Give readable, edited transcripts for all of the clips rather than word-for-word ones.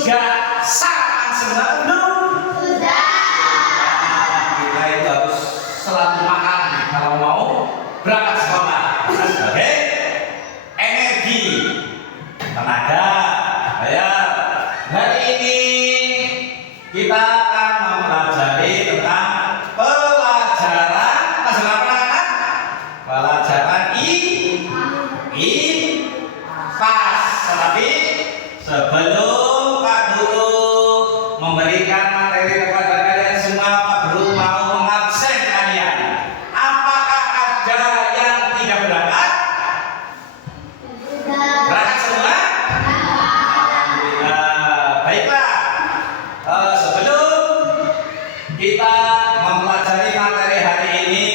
Sudah sarapan semua belum? Sudah. Kita itu harus selalu makan kalau mau berangkat sekolah. Sebagai energi, tenaga. Ya, hari ini kita akan mempelajari tentang pelajaran anak-anak. Pelajaran IPAS. Tetapi sebelum Pak Guru memberikan materi kepada kalian semua, Pak Guru mau mengabsen kalian. Apakah ada yang tidak berangkat? Berangkat semua? Alhamdulillah. Baiklah. Sebelum kita mempelajari materi hari ini,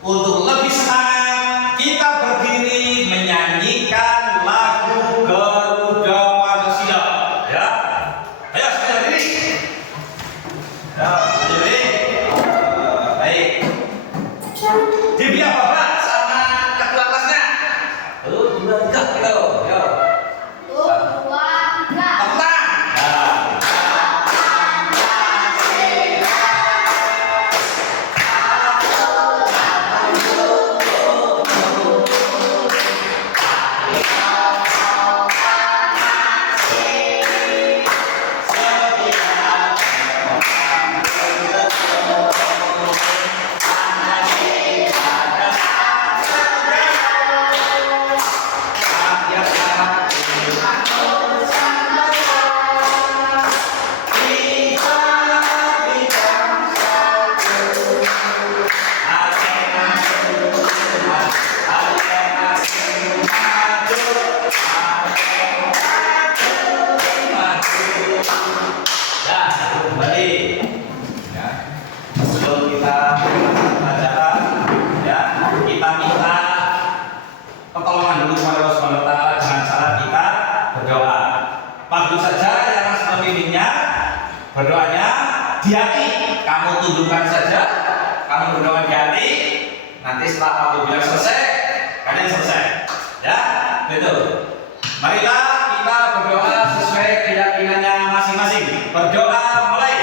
untuk lebih semangat, kita berdiri menyanyikan lagu Garuda Pancasila. Ya, ayo sekali berdiri. Ya, berdiri. Baik. Dibiar Bapak sama ketua kelasnya. 1, 2, 3, gitu. Yo. 1, 2, 3. Tepuk tangan. Ya, kembali. Ya. Sebelum kita pelajaran, ya, kita minta pertolongan dulu kepada Allah Subhanahu wa Ta'ala dengan cara kita berdoa. Pak Guru saja yang harus memimpinnya, berdoanya di hati. Kamu tundukkan saja, kamu berdoa di hati. Nanti setelah aku bilang selesai, kalian selesai. Ya, betul. Marilah kita berdoa sesuai keyakinannya masing-masing. Berdoa mulai.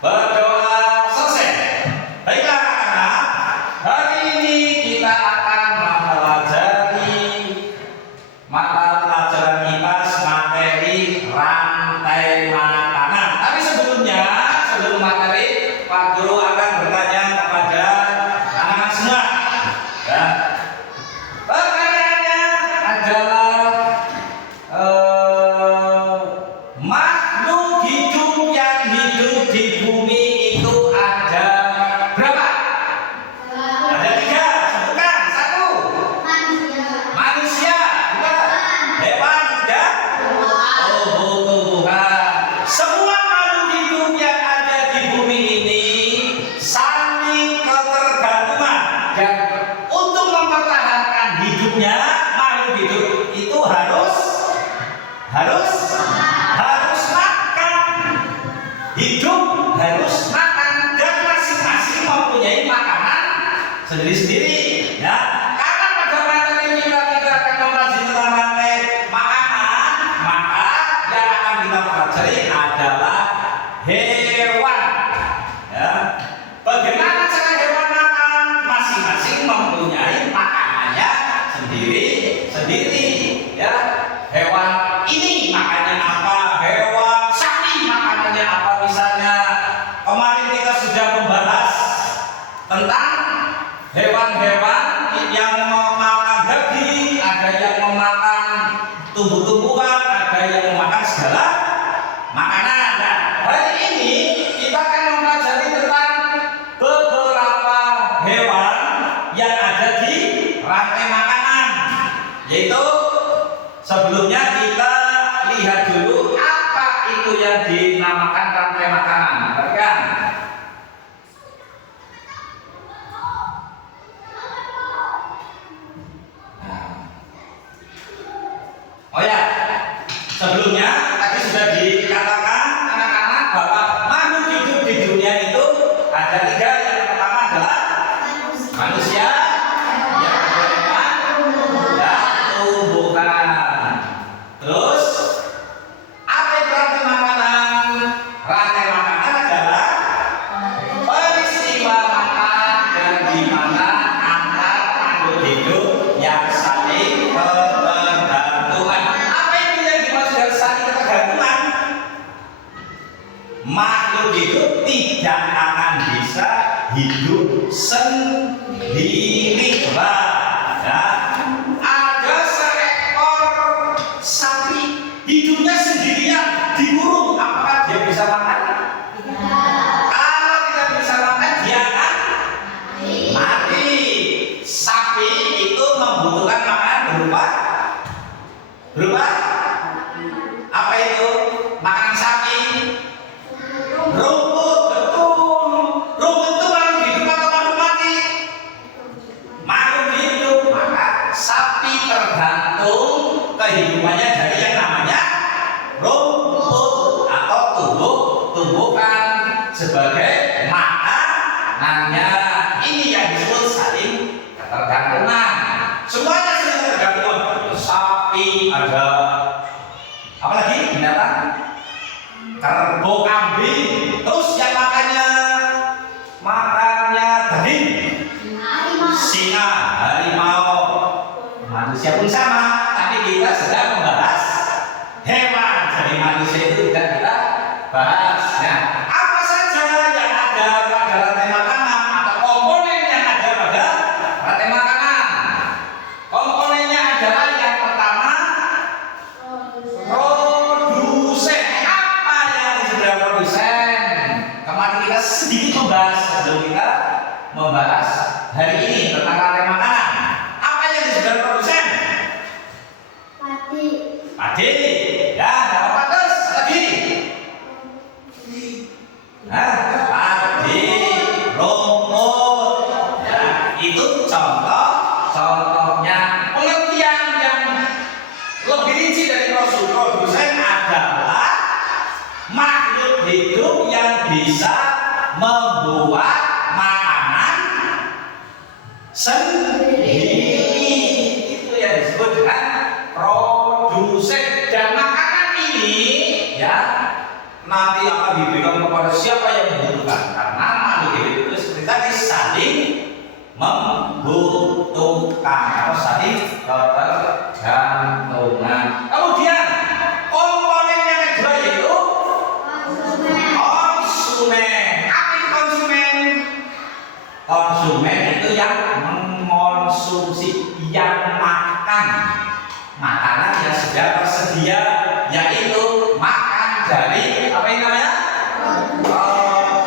Berdoa selesai. Baiklah anak-anak, hari ini kita akan mempelajari mata pelajaran IPAS materi rantai makanan. Tapi sebelumnya, sebelum materi, Pak Guru akan bertanya kepada anak-anak semua. Ya. Pertanyaannya adalah makhluk hidup yang hidup di bumi itu ada berapa? Ada 3, sebutkan. 1, manusia. 2, hewan. 3, tumbuhan. Semua makhluk hidup yang ada di bumi ini saling ketergantungan, dan untuk mempertahankan hidupnya, makhluk hidup itu harus makan. Hidup harus makan, dan masing-masing mempunyai makanan sendiri-sendiri. Ya, karena pada materi ini kita akan mempelajari tentang rantai makanan, maka yang akan kita pelajari adalah hewan. Ya, bagaimana cara hewan makan? Masing-masing mempunyai makanannya sendiri-sendiri. Ya, hewan ini makannya apa? Hewan sapi makanannya apa? Misalnya kemarin kita sudah membahas tentang hewan-hewan yang memakan daging, ada yang memakan tumbuh-tumbuhan, ada yang memakan segala makanan. Nah, hari ini kita akan mempelajari tentang beberapa hewan yang ada di rantai makanan, yaitu sebelumnya kita lihat dulu apa itu yang dinamakan rantai makanan. Perhatikan. Oh ya, sebelumnya tadi sudah dikatakan anak-anak bahwa makhluk hidup di dunia itu ada 3. Yang pertama adalah manusia, yang kedua hewan, dan tumbuhan. tidak akan bisa hidup sendiri. Coba ya, ada seekor sapi hidupnya sendirian dikurung, apakah dia bisa makan? Kalau tidak bisa makan, dia akan mati. Sapi itu membutuhkan makanan berupa apa itu? Makanan sapi rumput, betul. Rumput itu makhluk hidup atau makhluk mati? Makhluk hidup. Maka sapi tergantung kehidupannya dari yang namanya rumput atau tumbuhan sebagai makanannya. Ini yang disebut saling ketergantungan. Semuanya saling tergantung. Sapi ada, apalagi binatang kerbau, kambing, terus yang makannya daging, singa, harimau, manusia pun sama. Tapi kita sedang membahas hewan, jadi manusia itu tidak kita bahas. Nah, apa saja yang ada pada rantai makanan atau komponen yang ada pada rantai makanan? Komponennya adalah yang pertama produsen. Apa yang disebut produsen? Kemarin kita sedikit membahas sebelum kita membahas hari ini tentang rantai makanan. Apa yang disebut produsen? Padi. Ya, apa terus lagi? Padi, rumput. Ya, itu contohnya. Pengertian yang lebih rinci dari produsen adalah makhluk hidup yang bisa membuat makanan sendiri. Itu yang disebut dengan produsen. Dan makanan ini ya nanti akan diberikan kepada siapa yang membutuhkan, karena makhluk hidup itu seperti tadi saling membutuhkan atau saling ketergantungan. Kemudian komponen yang kedua yaitu konsumen. Apa itu konsumen? Konsumen itu yang mengonsumsi, yang makan makanan yang sudah tersedia, yaitu makan dari apa yang namanya?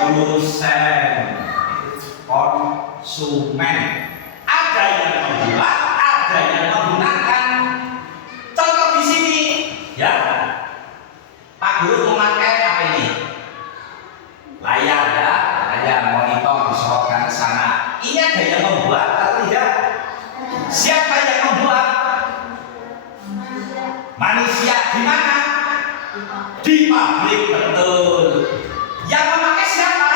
Produsen. Konsumen. Ada yang membuat, ada yang menggunakan. Contoh di sini, ya, Pak Guru memakai apa ini? Layar, ya, layar monitor disorotkan ke sana. Ini ada yang membuat atau tidak? Siapa yang membuat? Manusia. Di mana? Di pabrik, betul. Yang memakai siapa?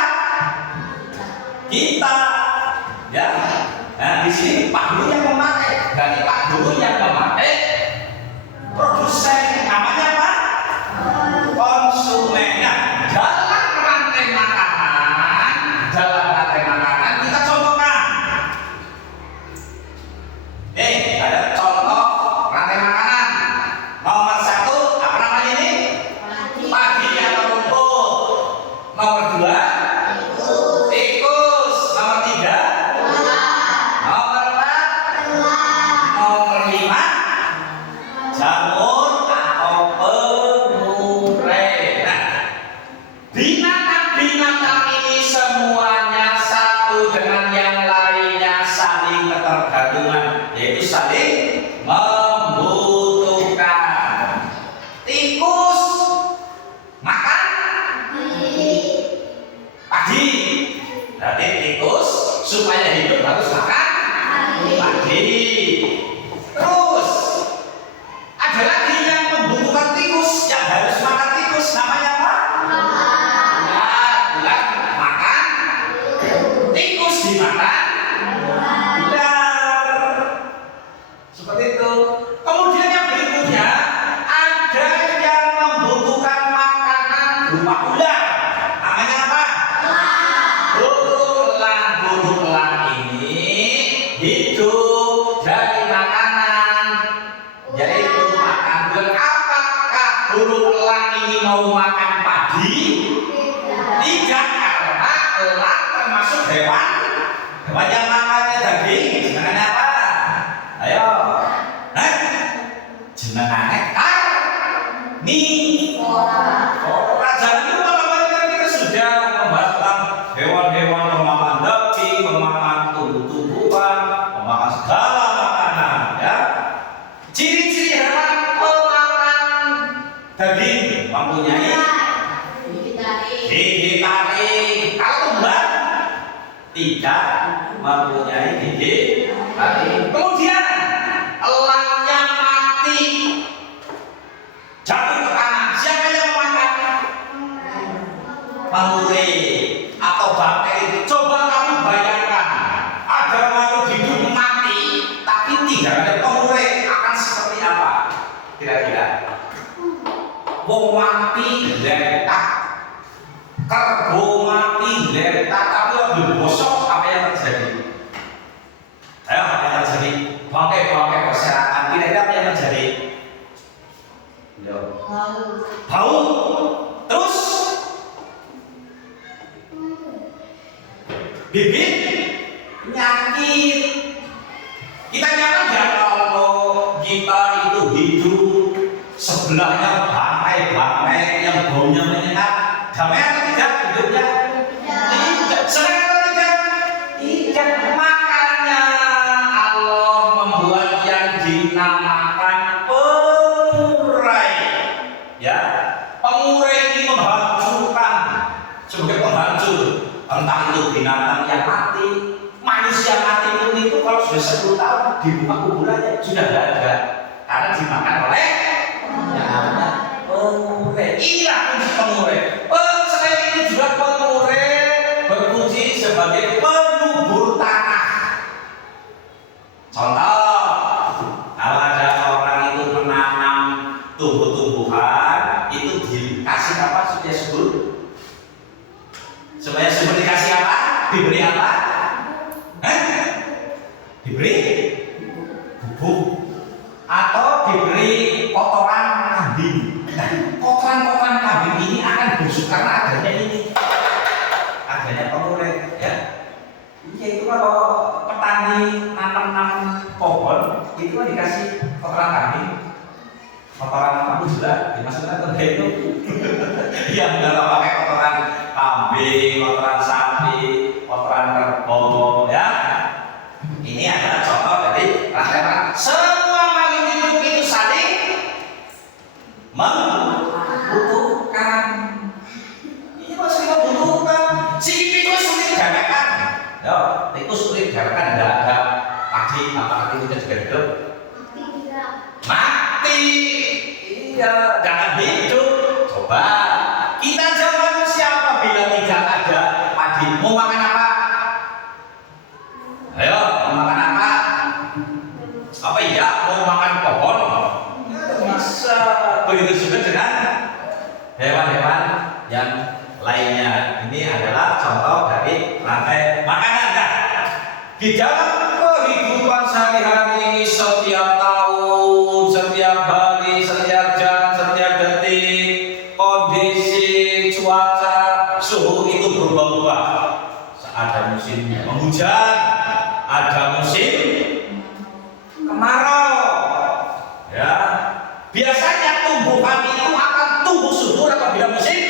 Kita. Ya. Nah, di sini Pak Guru yang memakai. Berarti Pak Guru yang memakai. Produsen namanya apa? Konsumen. Nah, dalam rantai makanan kita contohkan. Ada contoh rantai makanan. Nomor 1, apa namanya ini? Padi atau rumput. Nomor 2, tikus. Nomor 3, nomor 4, nomor 5, jamur atau pemureh. Nah, binatang-binatang ini semuanya satu dengan yang lainnya saling ketergantungan, yaitu saling membutuhkan. Tikus makan padi. Berarti tikus supaya hidup harus makan padi. Terus ada lagi yang membutuhkan tikus, yang harus makan tikus, namanya apa? Bukan makan tikus, dimakan ular. Seperti itu. Kemudian yang berikutnya, ada yang membutuhkan makanan berupa ular. Namanya apa? Burung elang. Burung elang ini hidup dari makanan, yaitu makan ular. Apakah burung elang ini mau makan padi? Tidak, karena elang termasuk hewan yang makannya daging. Jenengannya apa? Ayo. Hah? Jenengannya karnivora. Jangan lupa kemarin kita sudah membahas tentang hewan-hewan pemakan daging, pemakan tumbuh-tumbuhan, pemakan segala makanan, ya. Ciri-ciri hewan pemakan daging mempunyai gigi taring. Kalau tumbuhan tidak mempunyai gigi taring. Kemudian elangnya mati, jatuh ke tanah. Siapa yang memakan? Pengure atau bakteri. Coba kamu bayangkan, ada makhluk hidup mati tapi tidak ada pengure, akan seperti apa kira-kira? Wong mati letak, kerbau mati letak, tapi lebih bosok. Apa yang terjadi? Ayo, apa yang terjadi? Bangkai-bangkai berserakan. Kira-kira apa yang terjadi? Bau. Terus bibit penyakit. Kita nyatakan ya, kalau kita itu hidup sebelahnya bangkai-bangkai yang baunya menyengat, damai atau tidak hidupnya? Tidak. Senang atau tidak? Tidak. Makanya Allah membuat yang dinamakan pengurai. Ya, pengurai ini menghancurkan sebagai penghancur. Entah itu binatang yang mati, manusia mati pun itu kalau sudah 10 tahun dibuka kuburannya sudah tidak ada, karena dimakan oleh yang namanya pengurai. Inilah fungsi pengurai. Selain itu juga pengurai berfungsi sebagai penubur tanah. Contoh, kalau ada orang itu menanam tumbuh-tumbuhan, itu dikasih apa supaya subur? Supaya subur dikasih apa? Diberi apa? Diberi bubuk atau diberi kotoran kambing. Nah, kotoran kambing ini akan busuk karena adanya pengurai, ya. Itu kalau petani nanam pohon itu kan dikasih kotoran kambing, kotoran apa juga dimasukkan ke itu. Yang dalam pakai kotoran kambing, kotoran sapi, kotoran kerbau, ya. Ini adalah contoh dari rantai. Semua makhluk hidup itu saling membutuhkan. Ini masih membutuhkan. Si tikus sulit gerakan. Ya, tikus sulit gerakan. Tidak ada kaki, apa itu juga hidup? Mati. Iya, jangan hidup. Coba kita jawab siapa bila tidak ada padi. Mau makan apa? Ayo, mau makan apa? Apa iya? Mau makan pohon? Bisa. Begitu juga dengan hewan-hewan yang lainnya. Ini adalah contoh dari rantai makanan. Nah, di dalam kehidupan sehari-hari, setiap tahun, setiap hari, setiap jam, setiap detik, kondisi cuaca, suhu itu berubah-ubah. Ada musim penghujan, ada musim kemarau. Ya, biasanya tumbuhan itu akan tumbuh subur apabila musim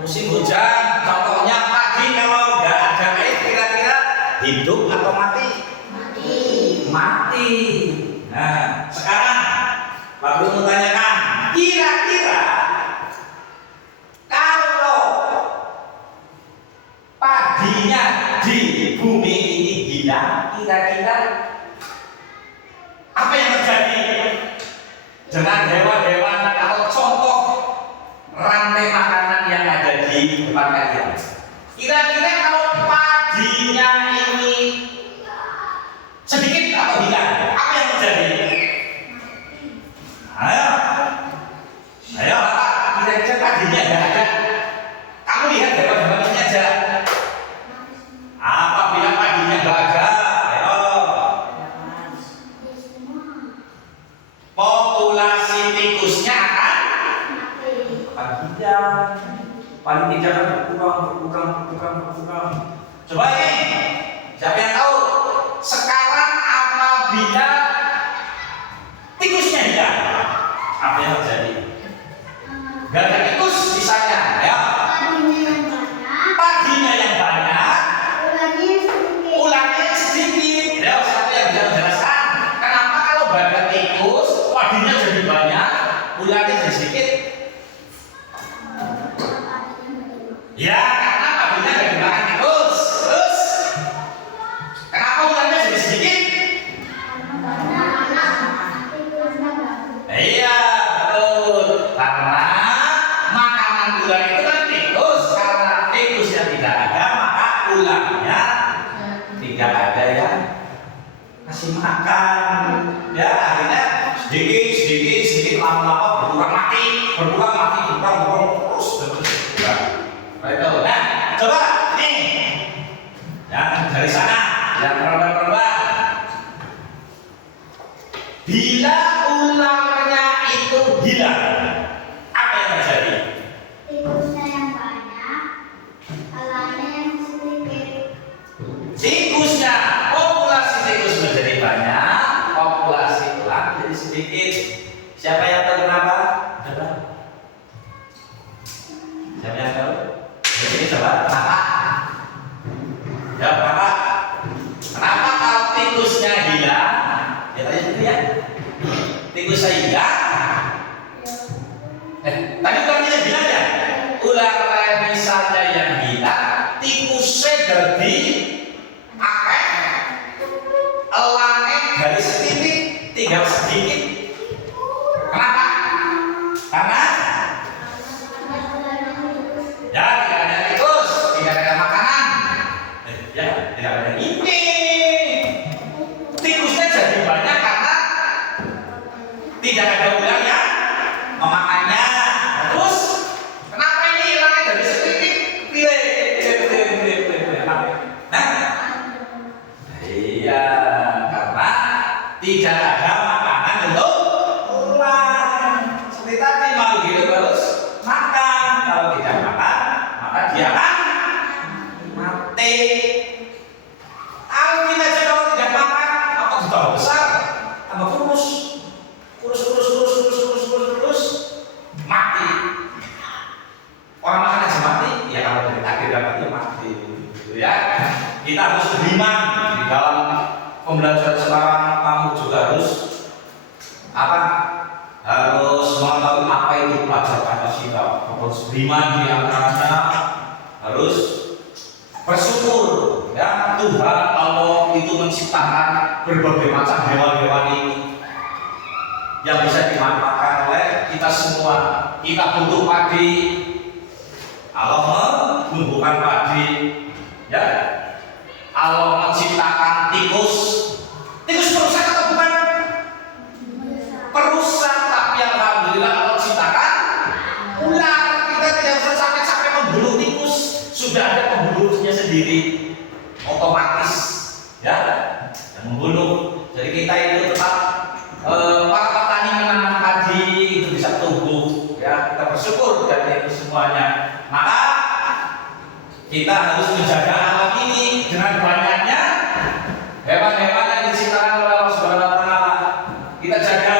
musim hujan. Contohnya padi, kalau nggak ada air kira-kira hidup atau mati? Mati. Nah, sekarang Pak Guru mau tanyakan, kira-kira kalau padinya di bumi ini hilang, kira-kira apa yang terjadi dengan hewan-hewan atau contoh rantai makanan yang ada di depan kalian? Kira-kira kalau padinya ini sedikit atau hilang, apa yang terjadi? Ayo, kira-kira padinya nggak ada. Kamu lihat hewan-hewan ini aja. Apabila padinya nggak ada, ayo, populasi tikusnya akan hilang. paling tidak kan berkurang. Coba ini, siapa yang tahu? Sekarang apabila tikusnya hilang, apa yang terjadi? Gak ada tikus sisanya, ya. Paginya yang banyak, ulangnya sedikit. Ya, siapa yang bisa menjelaskan? Kenapa kalau banyak tikus, paginya jadi banyak, ulangnya jadi sedikit? Ya, karena paginya gak dimakan tikus. Terus, kenapa ulangnya jadi sedikit? Iya, betul. Karena makanan ular itu kan tikus. Karena tikusnya tidak ada, maka ularnya tidak ada yang kasih makan. Ya, akhirnya sedikit lama-lama berkurang mati terus. Itu. Nah, coba nih. Yang dari sana, yang perempuan. Bila ularnya itu hilang, apa yang terjadi? Tikusnya yang banyak, alanya yang sedikit. Tikusnya, populasi tikus menjadi banyak, populasi ular jadi sedikit. Siapa yang tahu kenapa? Coba. Siapa yang tahu? Jadi coba, kenapa? Jawab kenapa? Kenapa kalau tikusnya hilang? Ya tanya dulu ya. Tikus saya hilang. Tadi ularnya hilang ya? Ular misalnya yang hilang, tikusnya jadi akeh, elangnya garis titik, tinggal sedikit. Kenapa? Karena ya tidak ada tikus, tidak ada makanan. Ya tidak ada ini. Tikusnya jadi banyak karena tidak ada ular yang memakannya. Terus kenapa ini hilangnya dari sedikit? Pilih. Nah, iya, karena tidak ada makanan untuk ular. Seperti tadi makhluk hidup harus makan. Kalau tidak makan, maka dia akan mati. Alvin aja kalau tidak makan, apa tambah besar, tambah kurus, mati. Orang makan aja mati, ya kalau dari takdir dapat dia mati. Ya, kita harus beriman di dalam pembelajaran sekarang. Kamu juga harus apa? Harus mengetahui apa itu pelajar Pancasila. Harus beriman di antaranya, harus bersyukur. Ya, Tuhan Allah itu menciptakan berbagai macam hewan-hewan ini yang bisa dimanfaatkan oleh kita semua. Kita butuh padi, Allah menumbuhkan padi. Ya, Allah menciptakan tikus. Tikus perusak atau bukan? Perusak, tapi alhamdulillah Allah ciptakan ular. Kita tidak usah capek-capek membunuh tikus, sudah ada pembunuhnya sendiri, otomatis. Ya, yang membunuh. Jadi kita itu tetap para petani menanam padi itu bisa tumbuh. Ya, kita bersyukur dari itu semuanya. Maka kita harus menjaga alam ini dengan banyaknya hewan-hewan yang diciptakan oleh Allah Subhanahu wa Ta'ala. Kita jaga.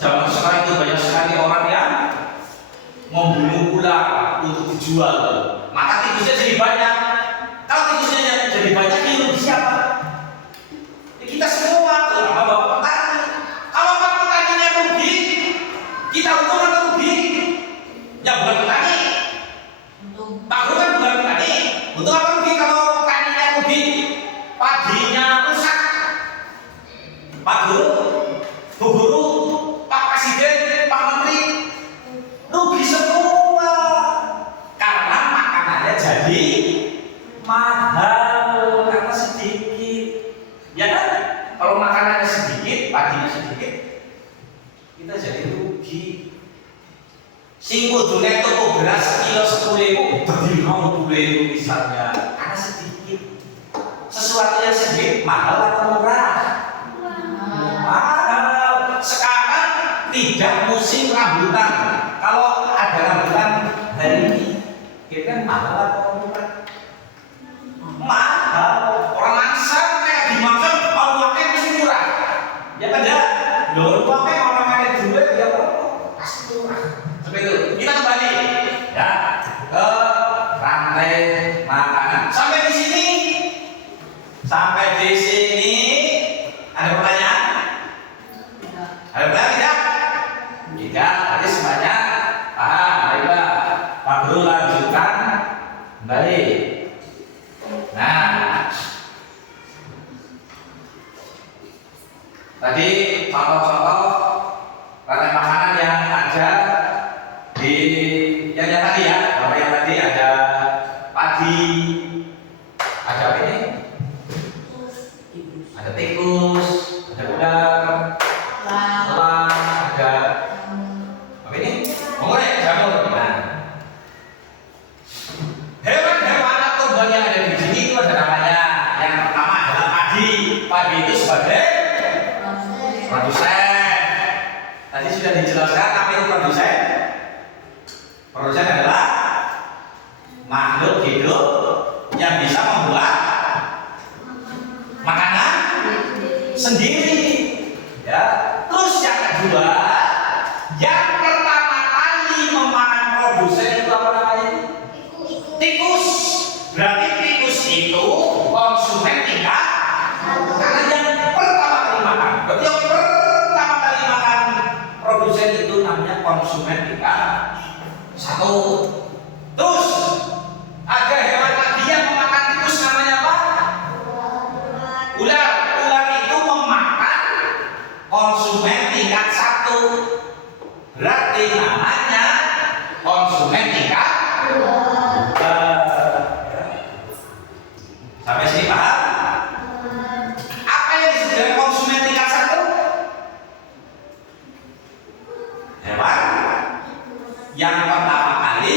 Zaman sekarang itu banyak sekali orang yang membunuh ular untuk dijual. Maka tikusnya jadi banyak. Kalau tikusnya jadi banyak, ini rugi siapa? Ya kita semua, terutama bapak petani. Kalau bapak petaninya rugi, kita untung atau rugi? Ya bukan petani. Pak Guru kan bukan petani. Untung apa rugi kalau petaninya rugi? Padinya rusak. Pak Guru, Bu Guru, Pak Presiden, Pak Menteri, rugi semua. Karena makanannya jadi mahal karena sedikit. Ya kan? Kalau makanannya sedikit, padinya sedikit, kita jadi rugi. Sing kudune tuku beras kilo 10.000, dadi 20.000 misalnya, karena sedikit. Sesuatu yang sedikit mahal atau murah? Mahal. Sekarang tidak musim rambutan. Kalau ada rambutan Ya kan ya? Loh, uangnya orang ada duit ya pasti murah. Seperti itu. Kita kembali ya ke rantai makanan. Sampai di sini ada pertanyaan? Ada pertanyaan tidak? Tidak. Tadi semuanya paham. Baiklah, Pak Guru lanjutkan kembali. Nah, tadi contoh-contoh rantai makanan yang ada di yang tadi ya, bahwa yang tadi ada padi, ada apa ini? Ada tikus, ada ular, elang, ada apa ini? Mengorek, jamur. Nah, hewan-hewan atau tumbuhan yang ada di sini itu ada namanya. Yang pertama adalah padi. Padi itu sebagai produsen. Tadi sudah dijelaskan apa itu produsen. Produsen adalah makhluk hidup yang bisa membuat makanan sendiri. Ya. Terus yang kedua, yang pertama kali memakan produsen itu apa namanya? Tikus. Berarti tikus itu konsumen tingkat karena yang pertama kali makan. Berarti yang pertama kali makan produsen itu namanya konsumen tingkat 1. Terus ada hewan lagi yang memakan tikus namanya apa? Ular. Ular itu memakan konsumen tingkat 1. Berarti namanya konsumen tingkat 2. Sampai sini paham? Apa yang disebut dengan konsumen tingkat 1? Hewan yang pertama kali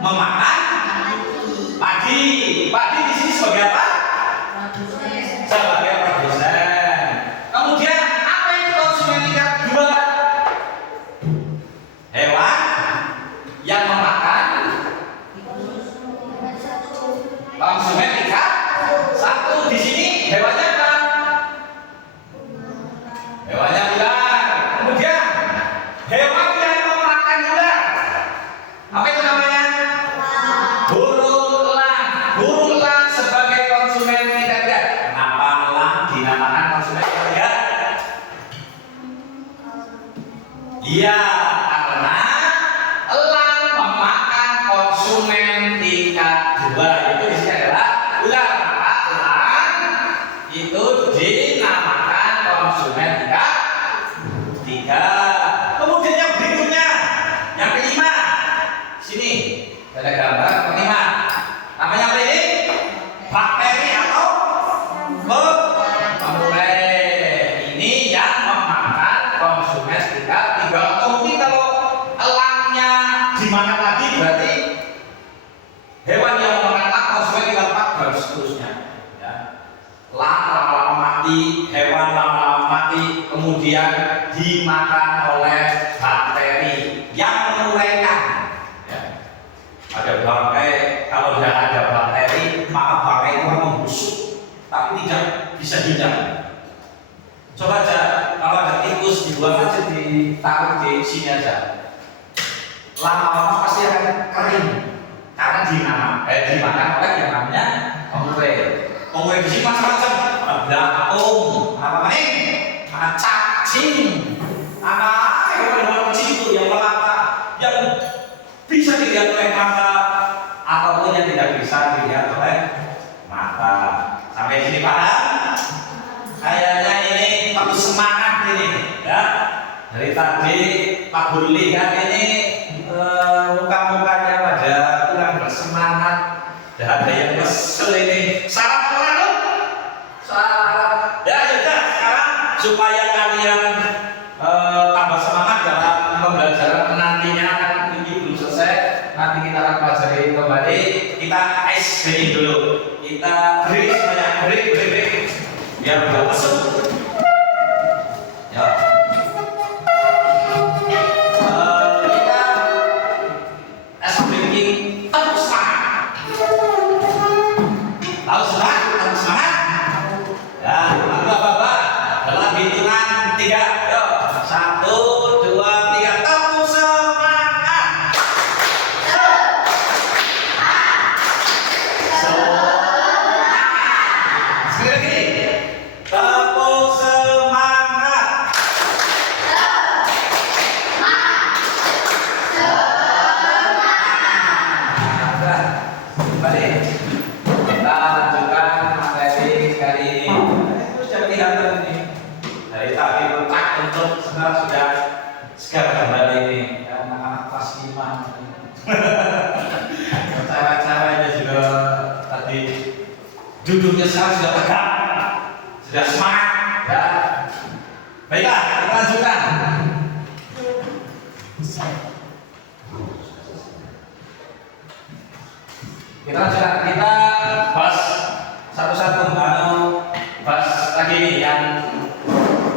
memakan padi. Padi di sini sebagai apa? Sebagai produsen. Kemudian apa itu konsumen tingkat 2? Hewan yang memakan konsumen tingkat 1. Di sini hewannya apa? Hewannya ular. Kemudian hewan yang memakan ular, apa itu namanya? Burung elang. Burung elang sebagai konsumen tingkat 3. Kenapa elang dinamakan konsumen tingkat 3? Iya, karena elang memakan konsumen tingkat 2. Itu di sini adalah ular. Maka elang itu dinamakan konsumen tingkat 3. Kemudian yang berikutnya, yang kelima, sini ada gambar kelima. Namanya apa ini? Bakteri atau memulai. Ini yang memakan konsumen tingkat 3. Mungkin kalau elangnya dimakan lagi berarti hewan yang memakan elang konsumen tingkat 4 dan seterusnya. Ya. Elang lama-lama mati, hewan lama-lama mati, kemudian dimakan oleh bakteri yang menurunkan. Ya. Ada bangkai, kalau tidak ada bakteri maka bangkai itu akan membusuk, tapi tidak bisa hidup. Coba aja kalau ada tikus dibuang aja, ditaruh di sini aja, lama-lama pasti akan kering karena dimakan oleh yang namanya pengurai. Pengurai di sini macam-macam, ada belatung, apa nih? Ada cacing, ada hewan-hewan kecil itu yang melata, yang bisa dilihat oleh mata ataupun yang tidak bisa dilihat oleh mata. Sampai sini paham? Kayaknya ini perlu semangat ini, ya. Dari tadi Pak Guru lihat ini muka-mukanya pada kurang bersemangat, dan ada yang kesel ini. Salam orang tuh, salam. Ya sudah, sekarang supaya kalian tambah semangat dalam pembelajaran nantinya, kan ini belum selesai. Nanti kita akan pelajari kembali. Kita ice breaking dulu. Kita break sebanyak break. Biar nggak masuk. Ya. Kita ice breaking tetap semangat. Tahu semangat? Ya, bapak-bapak dalam video tiga. Ayo. 1, 2, 3. Tepuk semangat. Sekali lagi. Tepuk semangat. Balik. Kita lanjutkan materi kali ini. Itu sudah kelihatan ini. Dari tadi letak untuk sekarang sudah segar kembali ini. Anak-anak kelas 5. Cara-caranya juga tadi duduknya sekarang sudah tegak, sudah semangat. Ya. Baiklah, kita lanjutkan. Kita bahas satu-satu, bahas lagi yang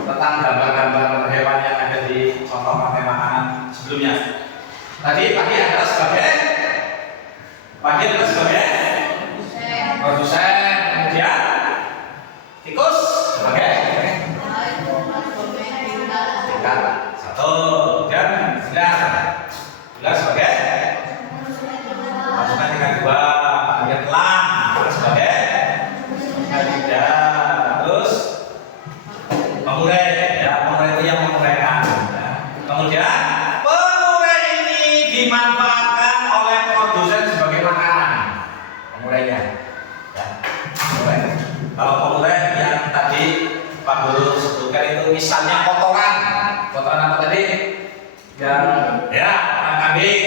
tentang gambar-gambar hewan yang ada di contoh makanan sebelumnya. Tadi pagi adalah sebagai produsen, kemudian tikus sebagai satu, dan bulan sebagai pasukan tingkat 2. Kemudian elang sebagai tiga. Terus pengurai, ya pengurai itu yang menguraikan. Ya. Kemudian pengurai ini dimanfaatkan oleh produsen sebagai makanan. Pengurainya, ya. Pengurai. Kalau pengurai yang tadi Pak Guru sebutkan itu misalnya kotoran apa tadi? Yang ya kotoran kambing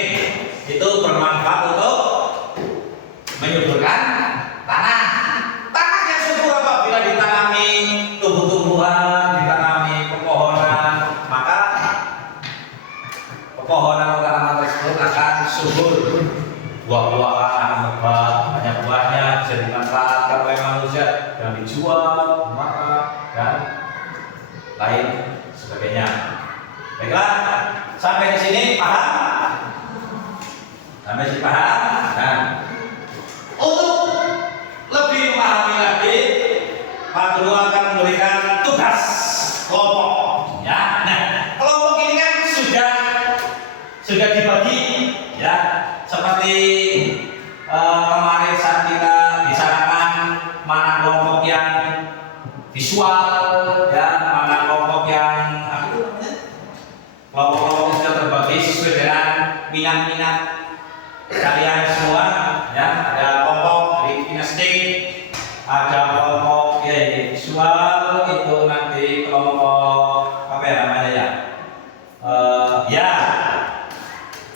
itu bermanfaat untuk menyuburkan tanah. Tanah yang subur apabila ditanami tumbuh-tumbuhan, ditanami pepohonan, maka pepohonan tanaman tersebut akan subur. Buah-buahan akan lebat, banyak buahnya bisa dimanfaatkan oleh manusia dan dijual, makan dan lain sebagainya. Baiklah, sampai di sini paham? Sampai sini paham? Nah, untuk lebih memahami lagi, Pak Guru akan memberikan tugas kelompok. Ya, nah kelompok ini kan sudah dibagi, ya, seperti kemarin saat kita bicarakan mana kelompok yang visual, ya, mana kelompok yang kelompok-kelompok sudah terbagi sesuai dengan minat-minat kalian semua, ya. Ada kelompok dari kinestik, ada kelompok ya ini visual, itu nanti kelompok apa ya namanya ya, ya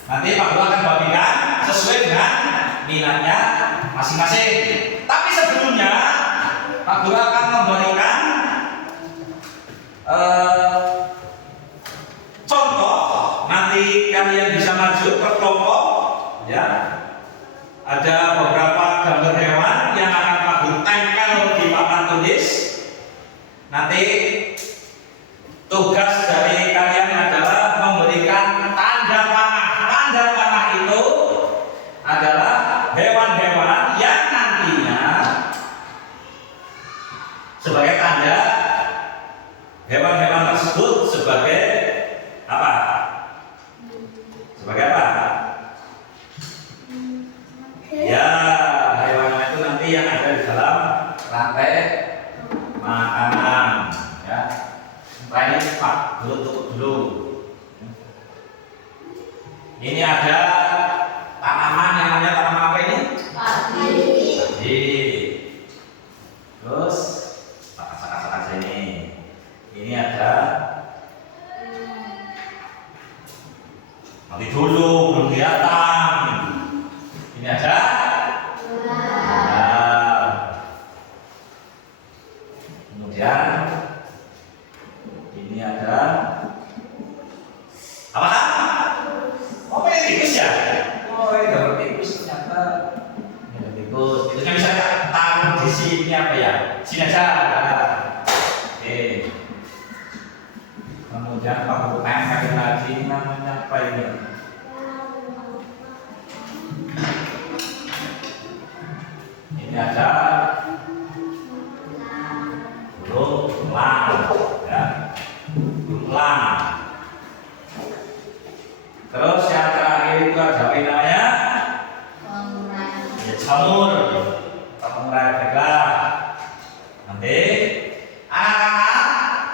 nanti Pak Guru akan bagikan sesuai dengan minatnya masing-masing. Tapi sebelumnya Pak Guru akan memberikan contoh, nanti kalian bisa maju ke kelompok. Ya, ada beberapa gambar hewan yang akan Pak Guru tempel di papan tulis. Nanti tugas dari kalian adalah memberikan tanda panah. Tanda panah itu adalah hewan-hewan yang nantinya sebagai tanda hewan-hewan tersebut sebagai apa? Sebagai apa? Ya, hewan itu nanti yang ada di dalam rantai makanan, ya. Nah, ini Pak Guru tutup dulu. Ini ada tanaman yang namanya tanaman apa ini? Padi. Terus pakas aja ini. Ini ada nanti dulu belum kelihatan. Ini ada kemudian ini ada apa? Oh, ini tikus ya? Oh, ini gambar tikus ternyata. Ini tikus. Itu yang bisa taruh di sini apa ya? Sini aja. Oke. Kemudian Pak Guru tempelin lagi, namanya apa ini? Ini ada burung elang, ya.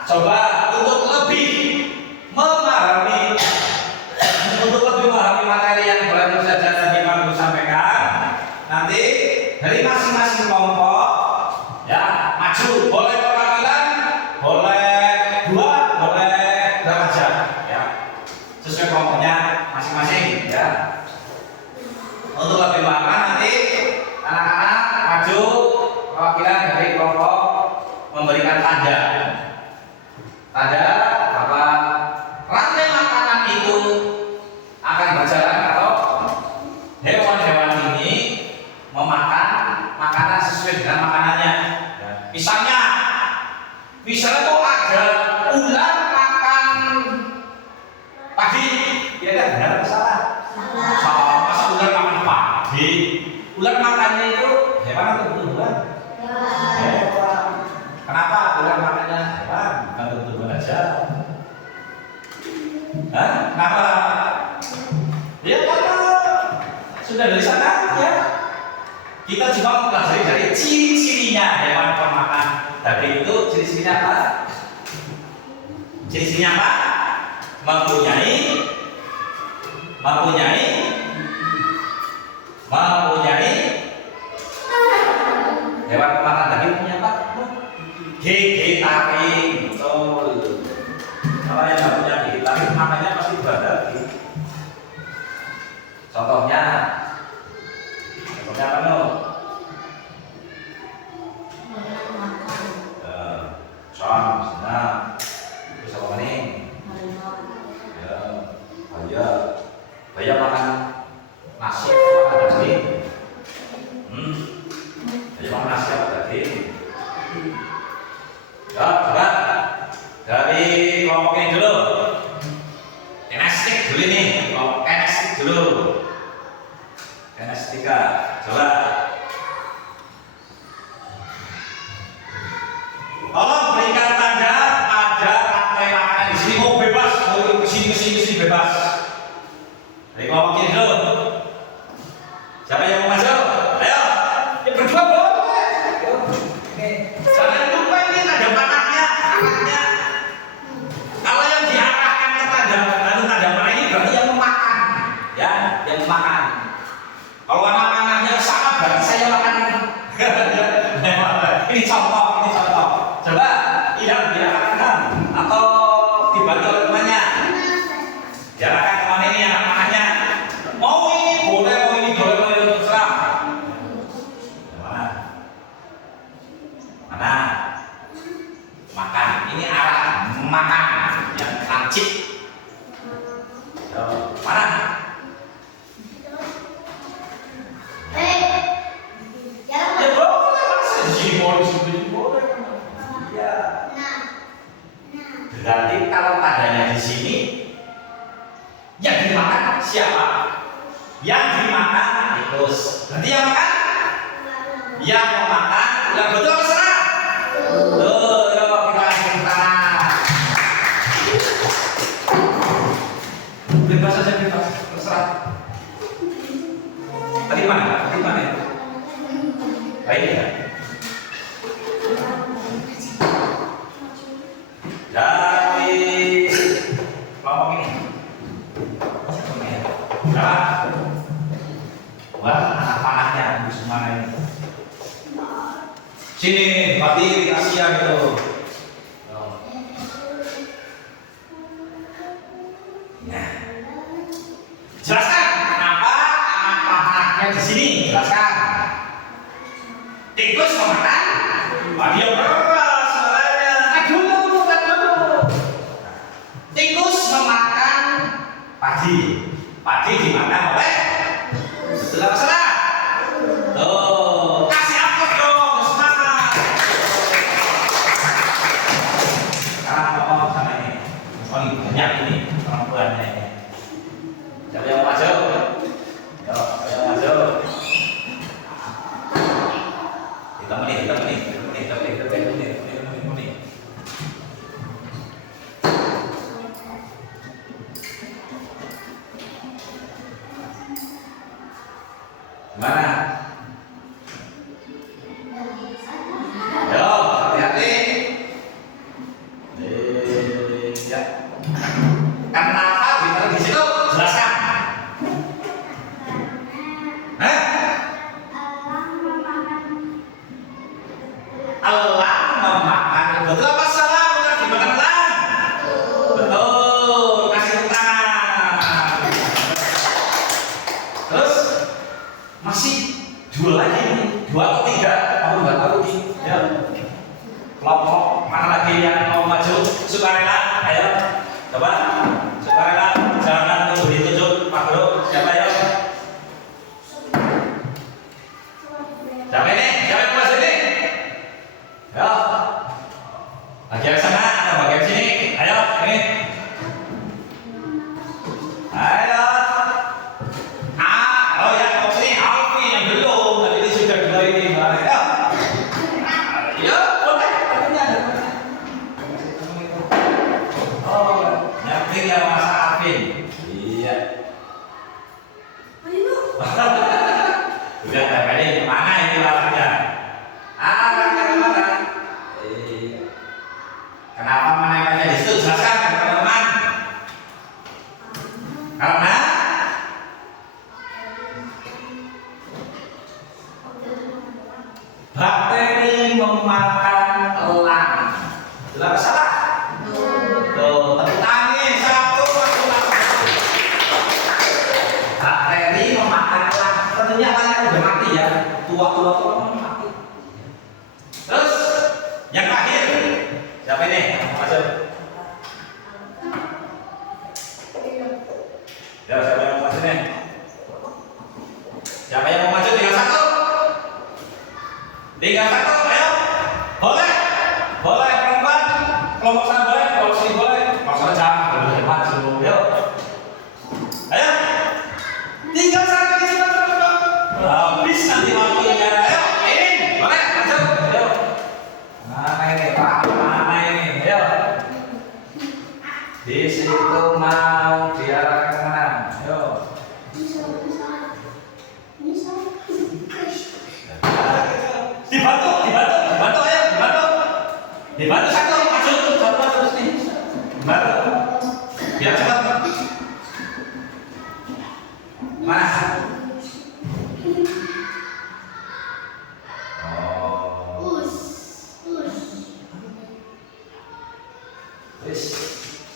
coba untuk lebih memahami materi yang baru saja tadi Pak sampaikan, nanti dari masing-masing kelompok ya maju, boleh perwakilan, boleh dua, boleh berapa aja ya, sesuai kelompoknya masing-masing ya. Untuk lebih paham nanti anak-anak maju perwakilan dari kelompok memberikan tanda bahwa rantai makanan itu akan berjalan kalau hewan-hewan ini memakan makanan sesuai dengan makanannya. Misalnya tuh ada ular makan padi, ya kan? Benar atau salah? Salah. Masa ular makan padi? Ular makannya itu hewan atau tumbuhan? Hewan. Kenapa ular makannya hewan? Bukan tumbuhan aja. Hah? Kenapa? Ya karena sudah dari sana ya. Kita juga mempelajari dari ciri-cirinya hewan pemakan daging itu. Ciri-cirinya apa? Ciri-cirinya apa? Mempunyai hewan pemakan daging punya apa? Gigi taring. Betul. Kalau yang nggak punya gigi taring makannya pasti bukan daging. Contohnya apa no? Nah, terus apa nih? Ya, Baya makan nasi apa daging? Baya makan nasi apa daging? Ya, coba dari kelompok ini dulu. Kinestik dulu nih, kelompok kinestik dulu. Kinestika, coba. Tolong berikan tanda ada rantai makanan di sini. Mau bebas, mau kesini bebas. Dari kelompok ini dulu. Siapa yang mau masuk? Ayo, ya berdua boleh. Jangan lupa ini tanda panahnya, anaknya. Kalau yang diarahkan ke tanda panah ini berarti yang memakan, ya, yang memakan. Kalau anak-anaknya sama berarti saya makan. Ini contoh. Coba tidak diarahkan atau dibantu oleh temannya. Diarahkan kemana ini anak-anaknya? Mau ini boleh, terserah. Mana? Makan. Ini arah makan yang lancip. Mana? Ya boleh, masa boleh. Ya. Berarti kalau tandanya di sini, yang dimakan siapa? Yang dimakan tikus. Berarti yang makan? Yang memakan. Yang betul apa salah? Tuh, yuk kita kasih tangan. Bebas saja, bebas, terserah. Tadi mana? Baik ya. Dari kelompok ini. Nah, wah, anak panahnya semua ini. Sini, mati kasihan itu. Nah, jelaskan kenapa anak panahnya di sini. Jelaskan. Tikus memakan. Dia beras sebenarnya. Dulu. Tikus memakan padi. Padi dimakan oleh betul apa salah? Tuh, kasih aplaus dong, semangat. sukarela, ayo. Coba. Sukarela, jangan tunggu ditunjuk Pak Bro. Siapa ya? Siapa ini? Siapa yang kelas ini? Ayo. Bagian sana atau bagian sini? Ayo, ini. Ayo. Oh ya, kalau sini Alfi yang belum. Tadi ini sudah dua ini. Ayo. Ayo, boleh. Oh, ngerti ya Mas Alvin? Iya. Sudah sampai ini mana ini lawannya? Mana? Kenapa menaikkannya di situ? Jelaskan teman-teman. Karena bakteri memakan elang. Jelas salah? Tuh, tepuk tangan satu. Bakteri memakan elang. Tentunya elangnya udah mati ya. Tua mati. Terus yang terakhir siapa ini? Masuk. Ya, siapa yang mau masuk nih? Siapa yang mau maju? Tinggal satu. Ayo. Boleh perempuan. Kelompok sana boleh, kelompok sini boleh. Maksudnya jangan boleh maju. Yuk. Ayo. Tinggal satu di sini teman-teman. Habis nanti waktunya. Ayo, ini boleh maju. Yuk. Mana ini Pak? Mana ini? Ayo. Di situ mau diarahkan kemana? Ayo. Dibantu, ayo, dibantu satu, maju sini, dibantu, biar cepat. Mana? Oh,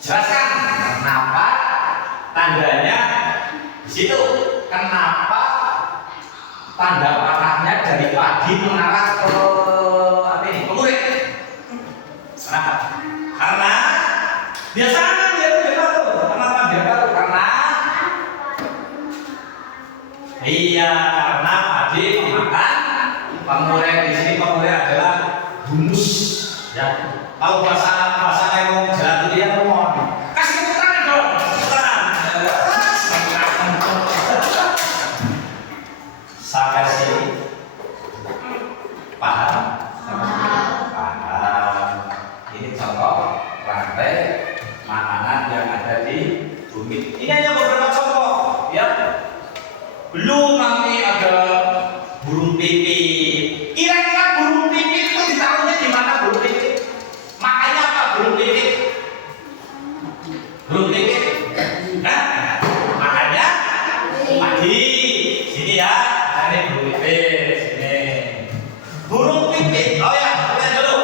jelaskan kenapa tandanya di situ, kenapa tanda panahnya dari padi mengarah ke apa ini? Pengurik. Kenapa? Karena biasanya dia tahu. Kenapa dia tahu? Karena karena padi memakan pengurik. Di sini pengurik adalah humus. Ya. Kalau bahasa Nemo jalan dia ngomong. Kasih keterangan dong. Sampai sini paham? Ini contoh rantai makanan yang ada di bumi. Ini hanya beberapa contoh, ya. Belum nanti ada burung pipit. Kira-kira burung pipit itu ditaruhnya di mana burung pipit? Makanya apa burung pipit? Burung pipit? Nah, makanya padi sini ya. Ini burung pipit, sini. Burung pipit. Oh ya, lihat dulu.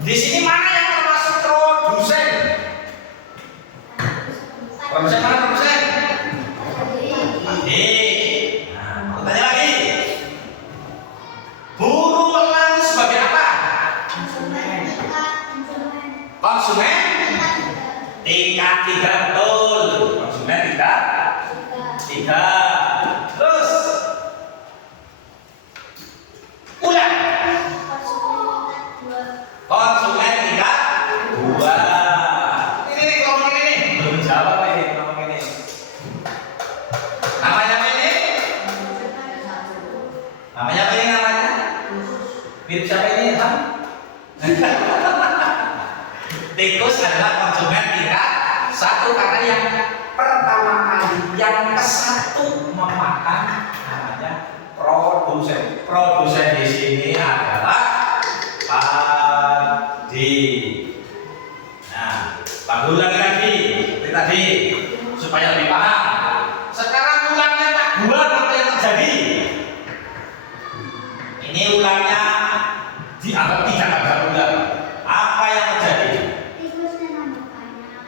Di sini mana yang termasuk produsen? Produsen mana produsen? Padi. Nah, mau tanya lagi. Burung elang sebagai apa? Konsumen. Tingkat 3 betul. Konsumen tingkat 3. Terus ulang. Konsumen tingkat 2. Ini kelompok ini belum jawab ini kelompok ini. Namanya apa ini? Namanya apa ini namanya? Mirip siapa ini? Tikus adalah konsumen tingkat 1 karena yang pertama kali yang ke-1 memakan namanya produsen. Produsen di sini adalah padi. Nah, panggul lagi seperti tadi supaya lebih paham. Sekarang ulangnya tak buat apa yang terjadi. Ini ulangnya dianggap tidak ada ulang. Apa yang terjadi?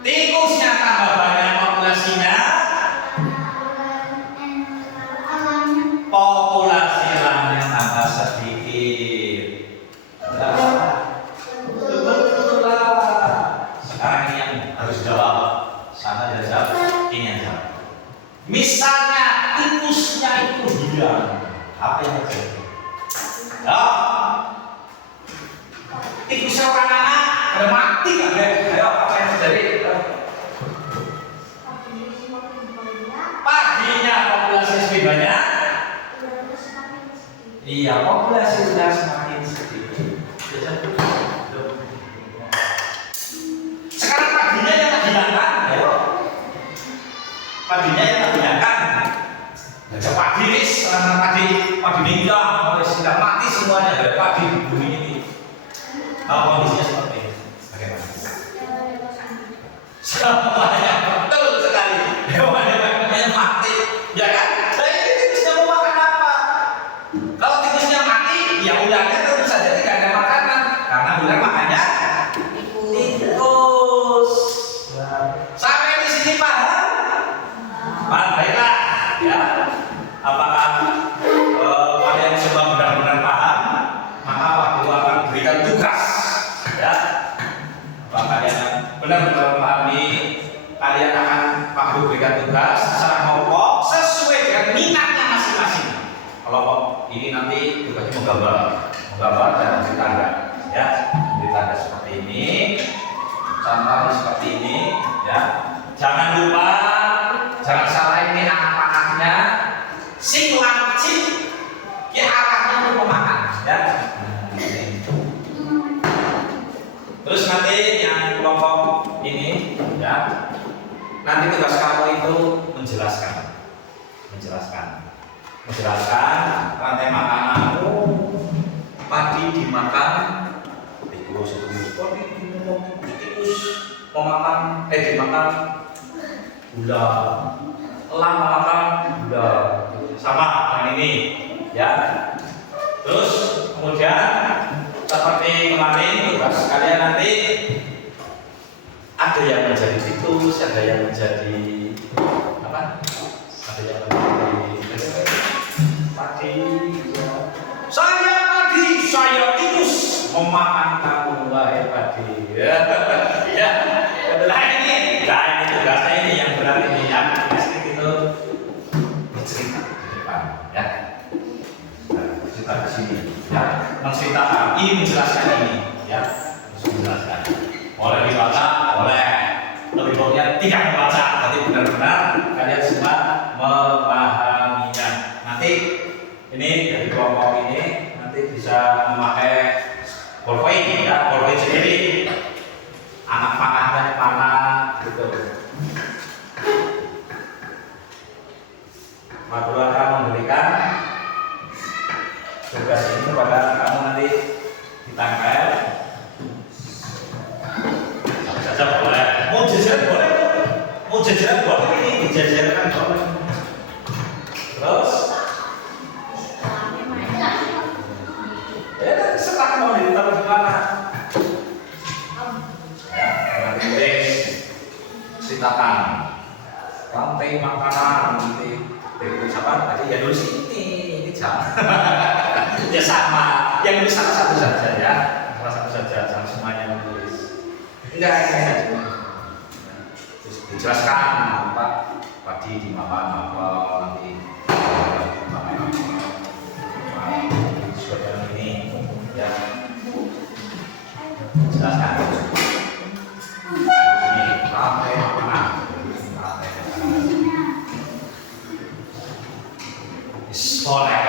Tikusnya tambah banyak populasinya. Populasi elangnya tambah sedikit. Betul. ada mati kan? Ayo apa yang terjadi? Paginya populasi semakin banyak. Iya, populasi sudah semakin sedikit. Sekarang paginya yang tak hilangkan, ayo. Paginya yang tak hilangkan. Ada padi ris, padi hilang, sudah mati semuanya. Ada padi di bumi ini. Kalau kondisinya seperti ini, bagaimana? Semuanya betul sekali. Hewan-hewannya mati, ya kan? Jadi tikusnya mau makan apa? Kalau tikusnya mati, ya ularnya tentu saja tidak ada makanan, karena ular makannya tikus. Sampai di sini paham? Paham, baiklah. Ya, apakah kalian semua benar-benar paham? Maka waktu akan berikan tugas. Ya, apakah kalian benar-benar memahami? Kalian akan waktu berikan tugas secara kelompok sesuai dengan minatnya masing-masing. Kelompok ini nanti tugasnya menggambar dan memberi tanda. Ya, memberi tanda seperti ini. Contohnya seperti ini. Ya, jangan lupa, jangan salah ini anak-anaknya. Sing lancip, ya arahnya untuk memakan. Ya. Terus nanti yang kelompok ini, ya, nanti tugas kamu itu menjelaskan rantai makananmu. Padi dimakan, tikus mau makan, dimakan gula, elang mau makan gula, sama dengan ini, ya. Terus kemudian seperti kemarin tugas kalian nanti ada yang menjadi tikus, ada yang menjadi apa? Ada yang menjadi padi. Saya padi, saya tikus memakan kamu, wahai padi. Ya, lah ini tugasnya ini yang berat ini yang pasti itu bercerita di depan, ya. Cerita di sini, ya. Menceritakan ini, menjelaskan ini, ya. Menjelaskan. Boleh dibaca, boleh. Lebih baiknya tidak membaca, tapi benar-benar kalian semua memahaminya. Nanti ini dari kelompok ini nanti bisa memakai bolpoin, ya, bolpoin sendiri. Anak panahnya panah gitu. Pak Guru akan memberikan tugas ini kepada kamu nanti ditangkap. Apa saja boleh. Mau jajaran boleh, ini dijajarkan boleh. Terus, setelah mau ditaruh di mana? Nanti ceritakan rantai makanan nanti dari ucapan tadi ya dulu ini jangan ya sama yang nulis satu saja ya, salah satu saja, jangan semuanya menulis. Enggak ini terus dijelaskan apa padi dimakan apa nanti dimakan apa seperti ini ya, jelaskan. Rantai makanan. Boleh.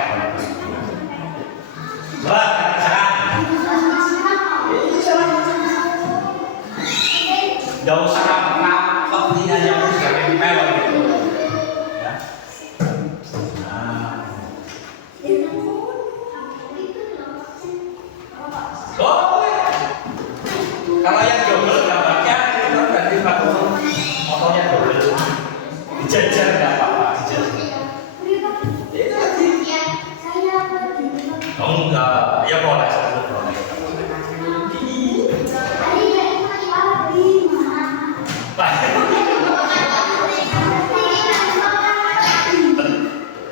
Gak usah rapet tidak yang sudah nempel gitu. Ya. Boleh. Kalau yang double gambarnya itu berarti motornya double. Dijajar nggak apa-apa, dijajar. Oh enggak, ya boleh.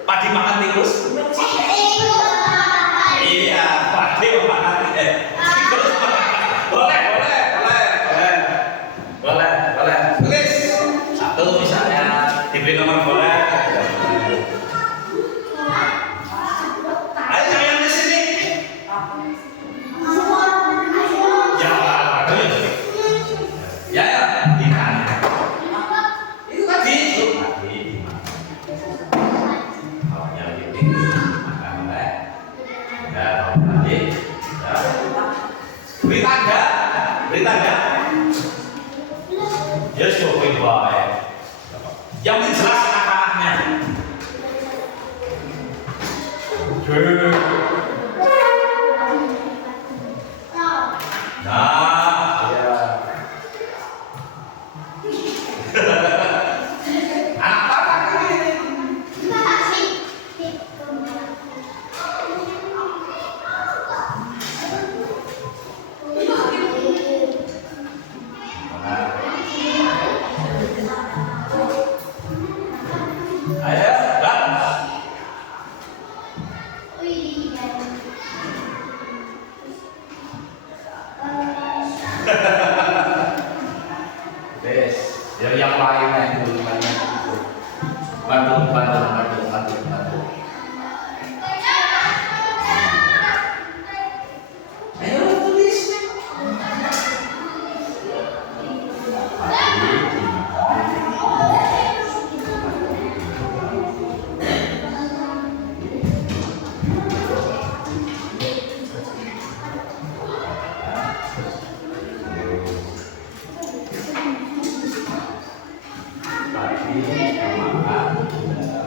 Padi makan tikus? Iya, padi makan tikus. Boleh. Berita ya? Ya coba baik. Yang jelas kata-katanya. Nah, ya. Apa ini? Ayo, Bang. Yes, yang lainnya itu banyak itu. Bantu. Ayo tulis.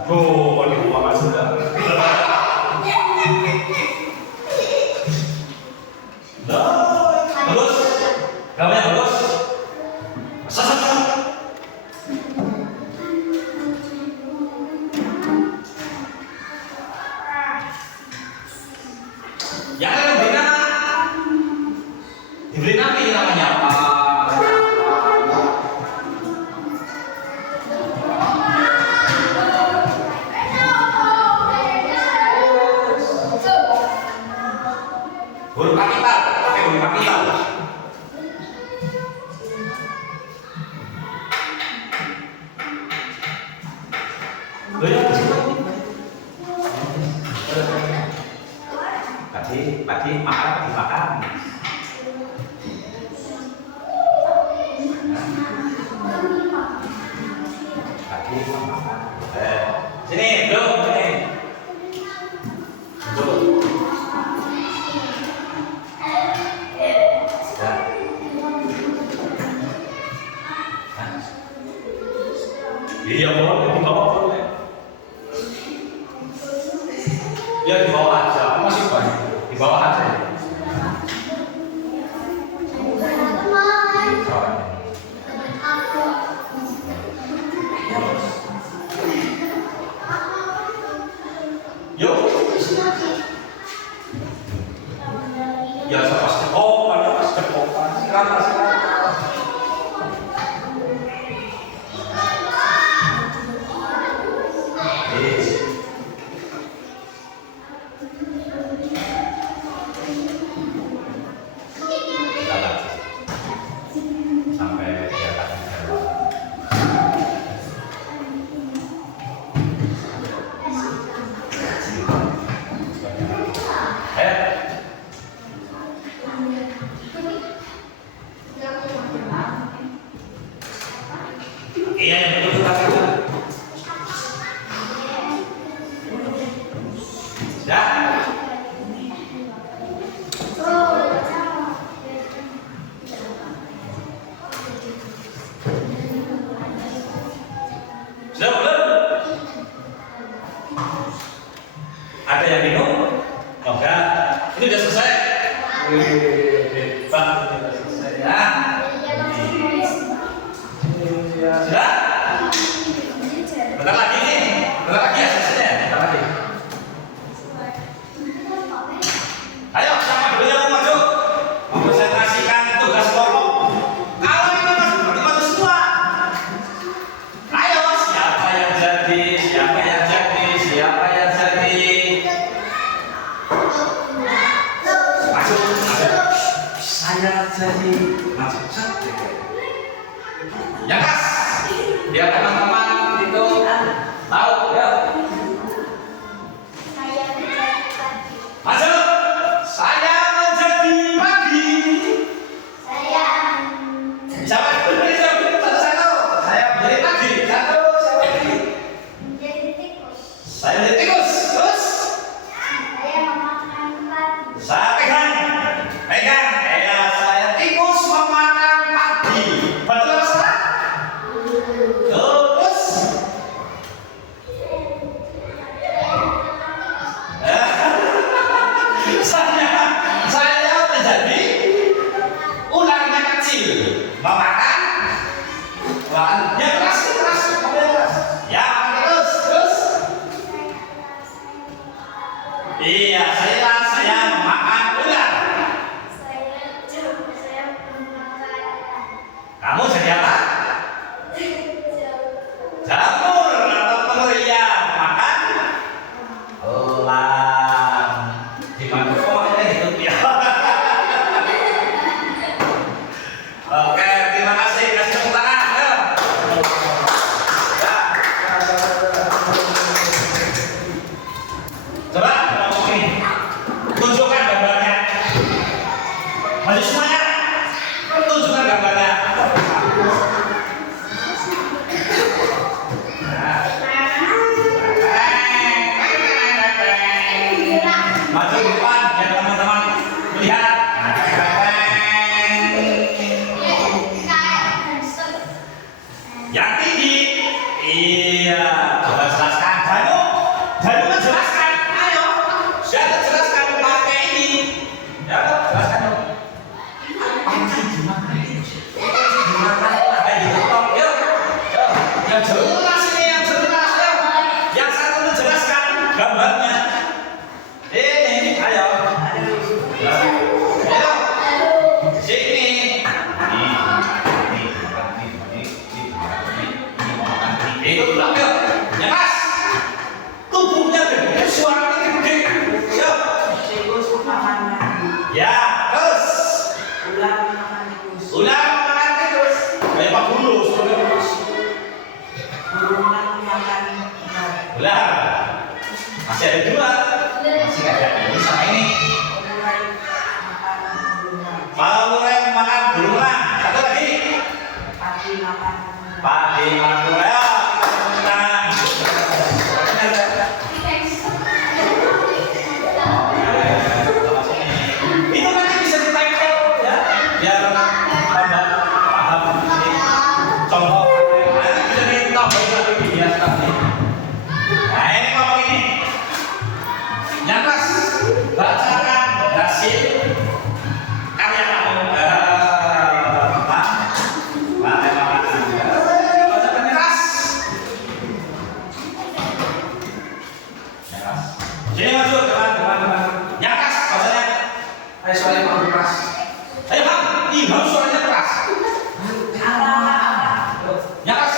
Oh, kalau dibuang sudah. Bagus. Gambarnya bagus. Sasa. Yang diberi nama ini namanya apa? Huruf kapital, pakai huruf kapital. Tadi makan. Tadi makan. Sini, duduk. Iya boleh, di bawah boleh. Ya di bawah aja, masih banyak. Di bawah aja. Yuk. Ya pas cepokan. Silakan. Sampai iya betul. Ya. Sudah belum? Ada yang minum? Oh enggak. Ini sudah selesai. Bang, ini sudah selesai ya. Sudah? Bentar lagi nih. Bentar lagi ya selesai. Bentar lagi. Ayo, siapa dulu yang mau maju? Mempresentasikan tugas kelompok. Kalau itu maju semua. Ayo, siapa yang jadi? Maju. Saya jadi maju. Ya kas, biar teman-teman itu tahu ya. Maju. Saya menjadi pagi. Siapa dulu satu-satu. Saya menjadi pagi. Satu. Saya menjadi tikus. Terus. Saya pegang. Ya, saya tikus memakan. kecil mau makan, ya keras, ya terus. Iya, saya makan ular. Kamu jadi apa? Jamur atau telur ya makan elang. Gimana kok makanya gitu ya? Oke, terima kasih. Kasih tepuk tangan. Ya. Coba kamu ini tunjukkan gambarnya. Maju semuanya. Tunjukkan gambarnya. Maju ke depan biar teman-teman melihat. Yang tinggi. Iya, coba jelaskan. Janu menjelaskan. Ayo, siapa jelaskan pakai ini? Ya, jelaskan dong. Panci dimakan. Yang jelas ini, yang jelas. Yang satu menjelaskan gambarnya. Ini, ayo. Sini. Itu belakang. Ya mas. Tubuhnya gede, suaranya gede. Ya, terus. Ular makan tikus. Kayak Pak Guru, ular. Masih ada dua. Masih ada ini sama ini. Paluren makan berulang. Satu lagi. Padi makan berulang. Itu nanti bisa ditempel ya, biar tambah paham ini contoh. Nanti bisa ditambah lagi ya tadi. Nah ini ngomong ini. Yang kelas bacakan hasil karya kamu. Bacakan keras. Sini masuk depan. Yang keras bacanya. Ayo suaranya Bang keras. Ayo Bang, ih Bang suaranya keras. Yang keras.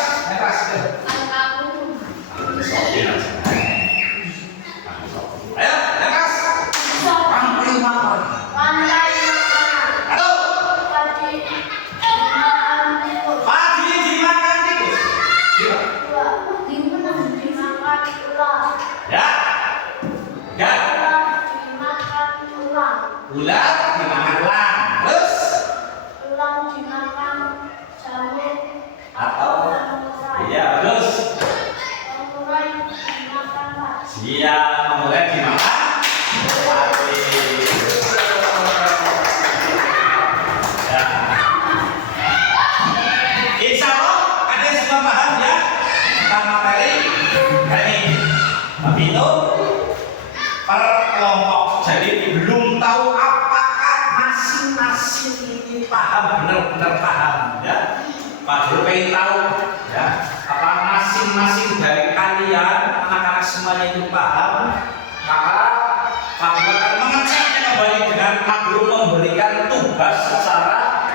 Ayo, yang keras. Aduh. Padi dimakan tikus. Ya. Ular dimakan elang. Terus? Atau? Iya, terus. Siap, mulai dimakan. Padi. Ya. Insya Allah ada yang sudah paham ya tentang materi ini. Tapi itu per kelompok. Jadi belum tahu apakah masing-masing ini paham, benar-benar paham ya. Pak Guru pengen tahu ya, apa masing-masing dari kalian anak-anak semuanya itu paham. Maka Pak Guru akan mengeceknya kembali dengan Pak Guru memberikan tugas secara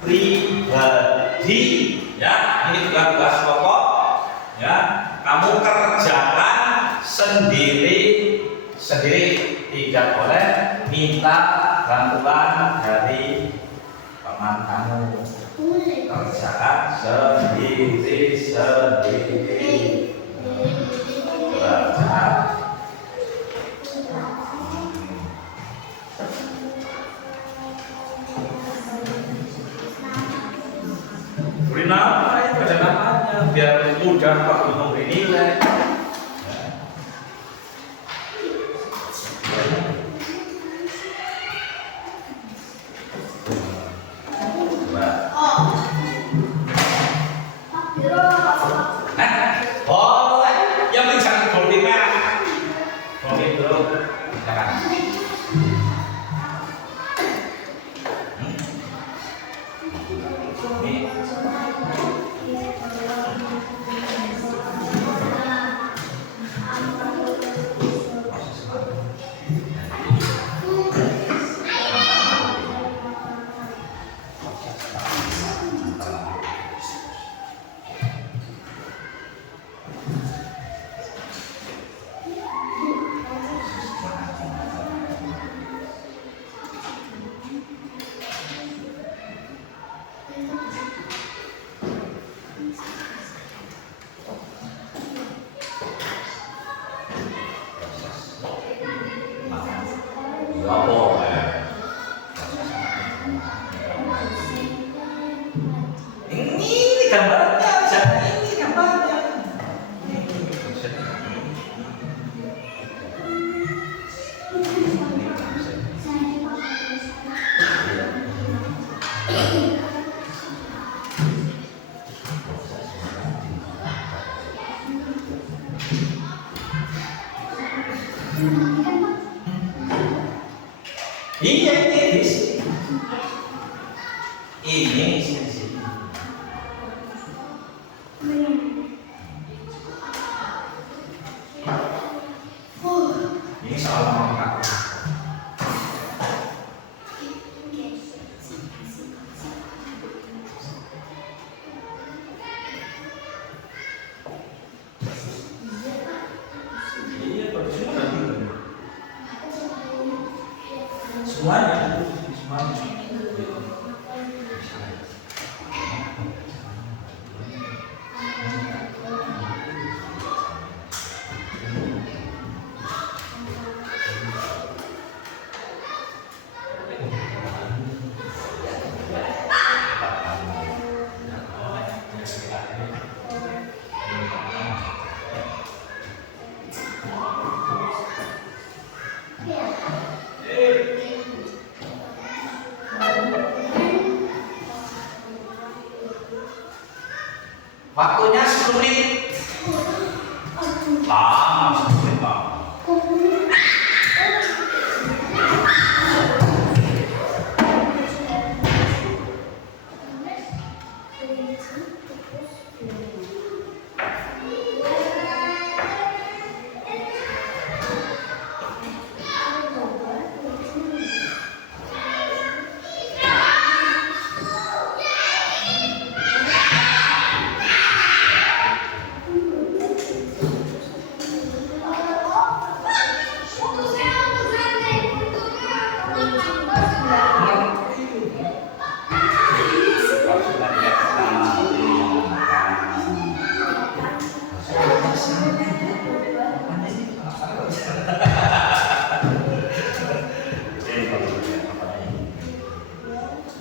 pribadi ya. Ini bukan tugas pokok ya. Kamu kerjakan sendiri, tidak boleh minta bantuan dari teman kamu. Kerjakan sendiri. Kerjakan. Beri nama ya, pada namanya biar mudah waktu memberi nilai. Yang jangan boleh merah. Boleh dulu. Jangan. Ini apa ya? Ini gambarnya, jangan ini gambarnya. Iya ini di sini. Ini di sini. Ini soal mengangkat. Iya, bagus juga gitu. Semuanya, semuanya. Waktunya 10 menit. Lama 10 menit, Pak.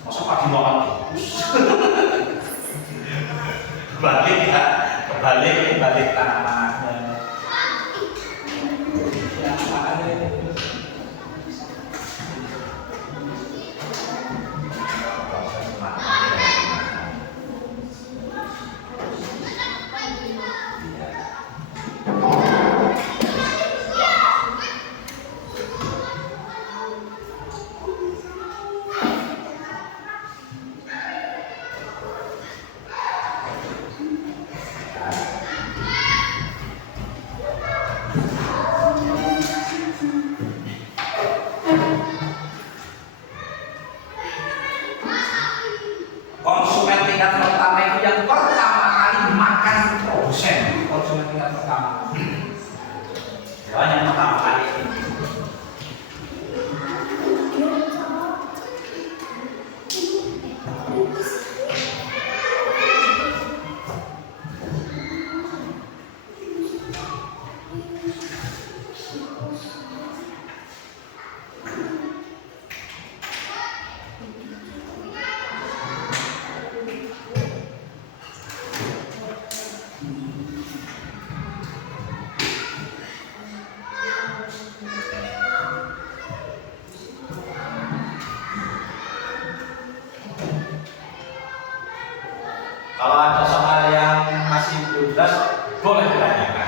Masa pagi banget? Balik ya, balik tanah-tanahnya. Ya, makanya. Konsumen tingkat pertama itu yang pertama kali makan produsen. Konsumen tingkat pertama. Yang pertama kali ini. Kalau ada soal yang masih belum jelas, boleh ditanyakan.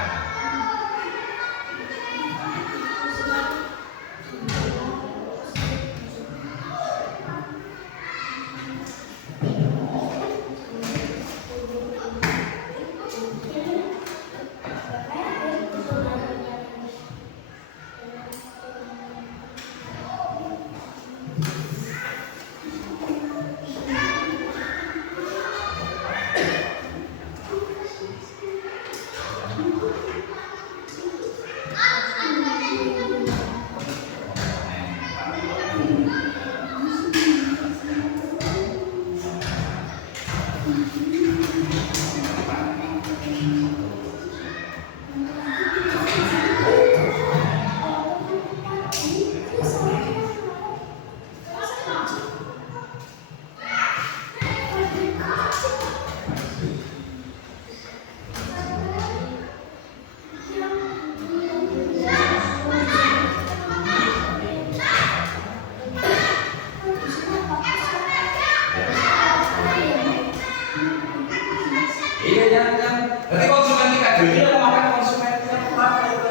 Iya jangan. Nanti konsumen kita dulu yang makan konsumen yang apa itu?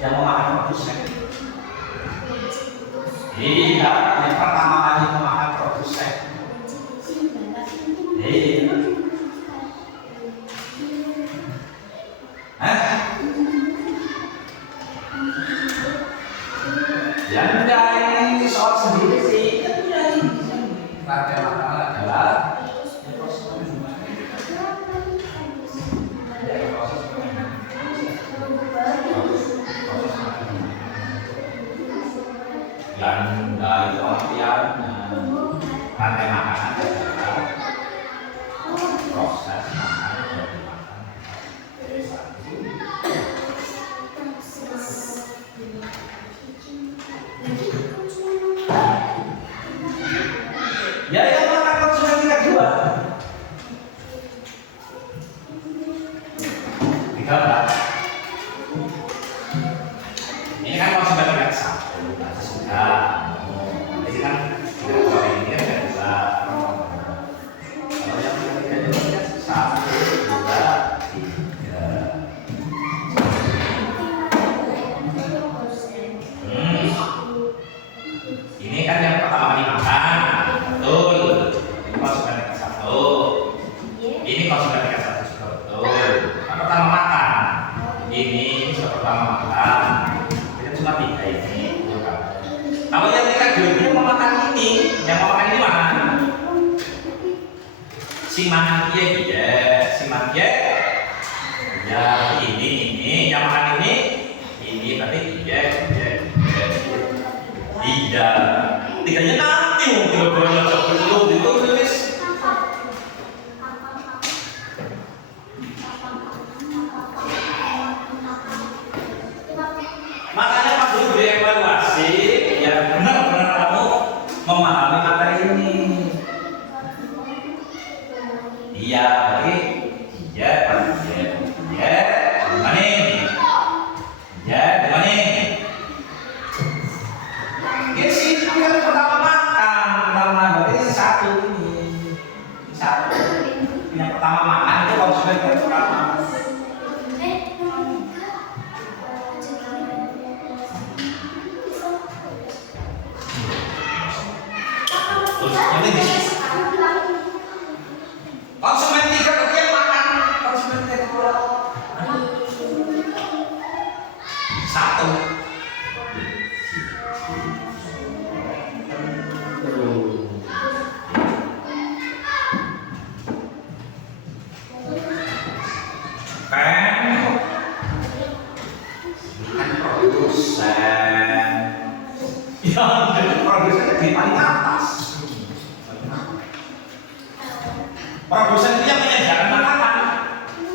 Yang mau makan konsumen. Iya, yang pertama kali memakan produsen. Iya. Hah? Ya enggak, ini soal sendiri sih. Rantai makanan adalah yang itu pengertian rantai makanan adalah proses makan dari makan ya yang makan konsumen tingkat 2 tinggal berapa? Ini kan konsumen tingkat 1 sudah ini kan tingkat 2 ini kan tingkat 2 kalau yang tingkat 3 ini kan 1, 2, 3 ini kan yang pertama kali makan betul ini konsumen tingkat 1 ini konsumen tingkat 1 sudah betul yang pertama makan ini sudah pertama makan ini cuma 3 ini kalau yang tingkat 2 ini memakan ini yang memakan ini mana? Si mangkie dia si mangkie ya ini yang makan ini berarti iya tiganya nanti mau tiga sebelum itu tulis makanya pas dulu dievaluasi ya benar-benar kamu memahami materi ini iya berarti iya gimana ya sih kan pertama makan berarti satu ini satu yang pertama makan itu konsumen yang pertama terus ini di konsumen 3 berarti yang makan konsumen 1 produsen di paling atas. Produsen itu yang menyediakan makanan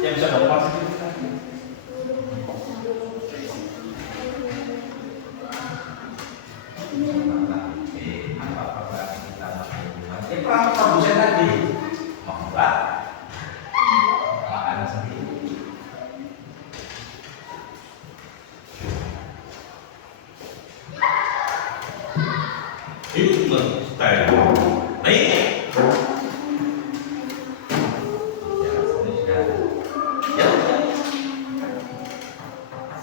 yang bisa dapat produsen tadi membuat makanan sendiri. Itu style. Baik. Ya.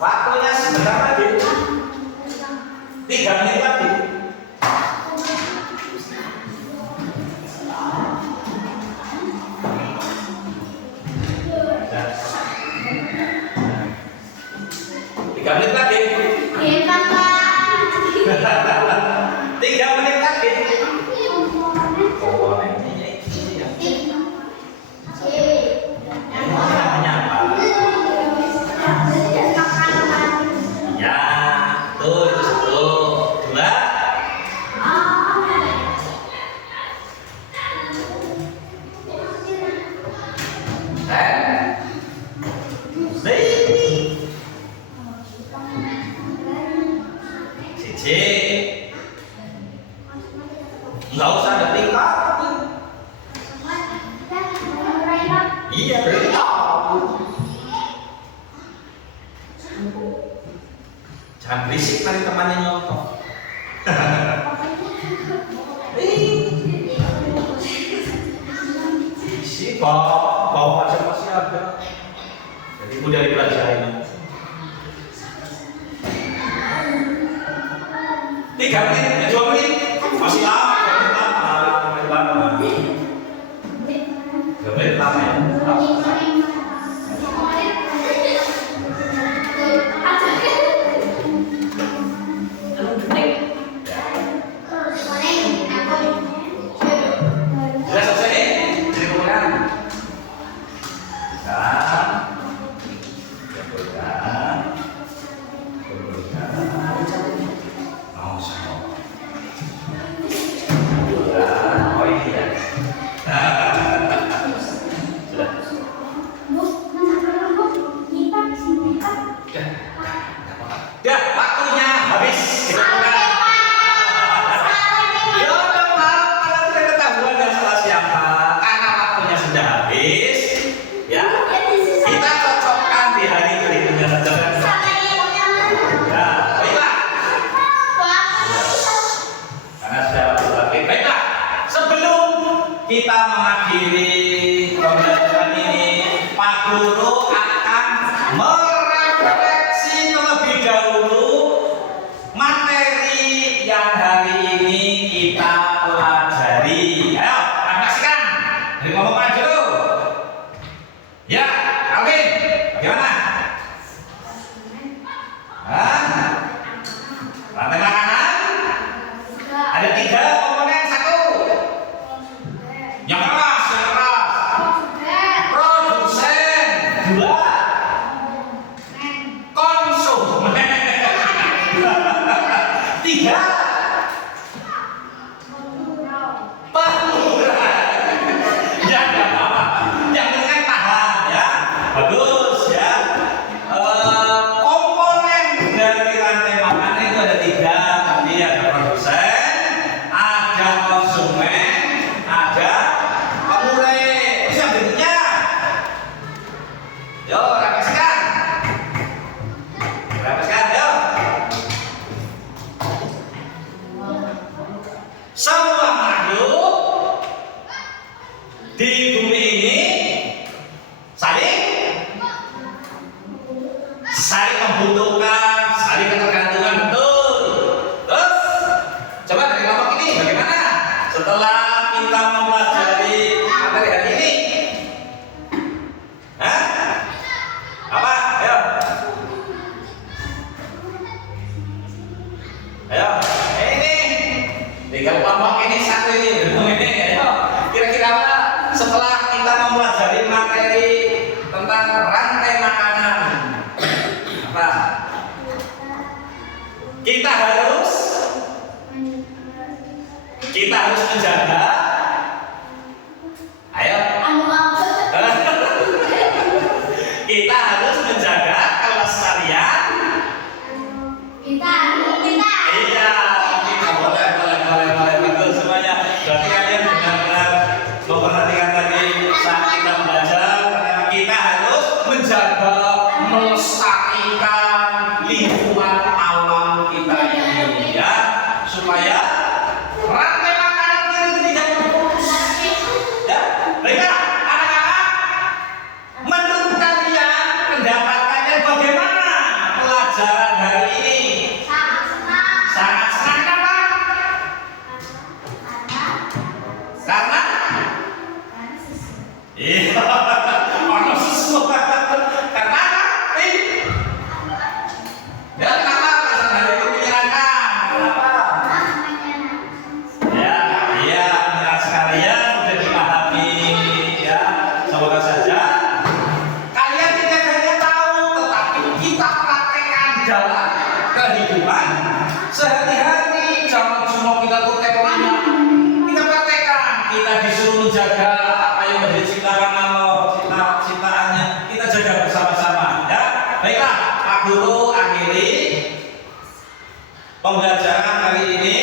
Waktunya sebentar lagi. 3 menit lagi. Jangan berisik nanti temannya nyontok. Si bawa macam masih ada. Jadi mudah dipelajari. 3 menit, 2 menit, masih lama, 2 menit lama ya. Sudah selesai nih, jadi kemudian. Ya, waktunya habis. Ya, udah tahu karena sudah ketahuan dan salah siapa. Karena waktunya sudah habis, ya. Kita cocokkan di hari berikutnya saja. Ya, baiklah. Karena sudah waktu. Baiklah. Sebelum kita mengakhiri pembelajaran ini, Pak Guru akan merefleksi terlebih dahulu materi yang hari ini kita pelajari. Ayo, refleksikan. Dari ngomong aja dulu. Ya, Alvin, bagaimana? Hah? Rantai makanan? Ada 3 komponen, 1. Yang keras, produsen, 2. Konsumen. 3. Pengurang. Ya, enggak apa-apa. Yang penting paham ya. Bagus ya. Komponen dari rantai makanan itu ada 3. Tadi ada produsen, ada konsumen, ada pemulai. Terus yang berikutnya, yo refleksikan, yo. Semua makhluk di bumi ini saling membutuhkan, saling ketergantungan, betul. Terus coba dari kelompok ini bagaimana setelah kita mempelajari materi hari ini? Hah? Apa? Ayo, ini 3 kelompok ini, 1 ini, belum ini. Ayo, kira-kira apa setelah kita mempelajari materi tentang rantai makanan? Apa? Kita harus menjaga. Ayo. Kita harus menjaga kelestarian. Iya, kita boleh, betul semuanya. Berarti kalian benar-benar memperhatikan tadi saat kita belajar. Kita harus menjaga, melestarikan lingkungan alam kita ini, ya, supaya rantai makanan kita tidak terputus. Ya, baiklah, anak-anak. Menurut kalian pendapatnya bagaimana pelajaran hari ini? Sangat senang, kenapa? Karena iya, ono sesuatu. Karena apa? Ya, kenapa pelajaran hari ini menyenangkan? Kenapa? Ya, iya, benar sekalian sudah dipahami, ya. Semoga saja kalian tidak hanya tahu, tetapi kita praktekkan dalam kehidupan sehari-hari. Jangan cuma kita tuh teorinya, kita praktekkan. Kita disuruh menjaga apa yang menjadi ciptaan Allah, ciptaannya. Kita jaga bersama-sama, ya. Baiklah, Pak Guru akhiri pembelajaran hari ini.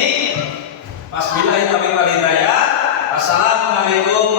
Wassalamualaikum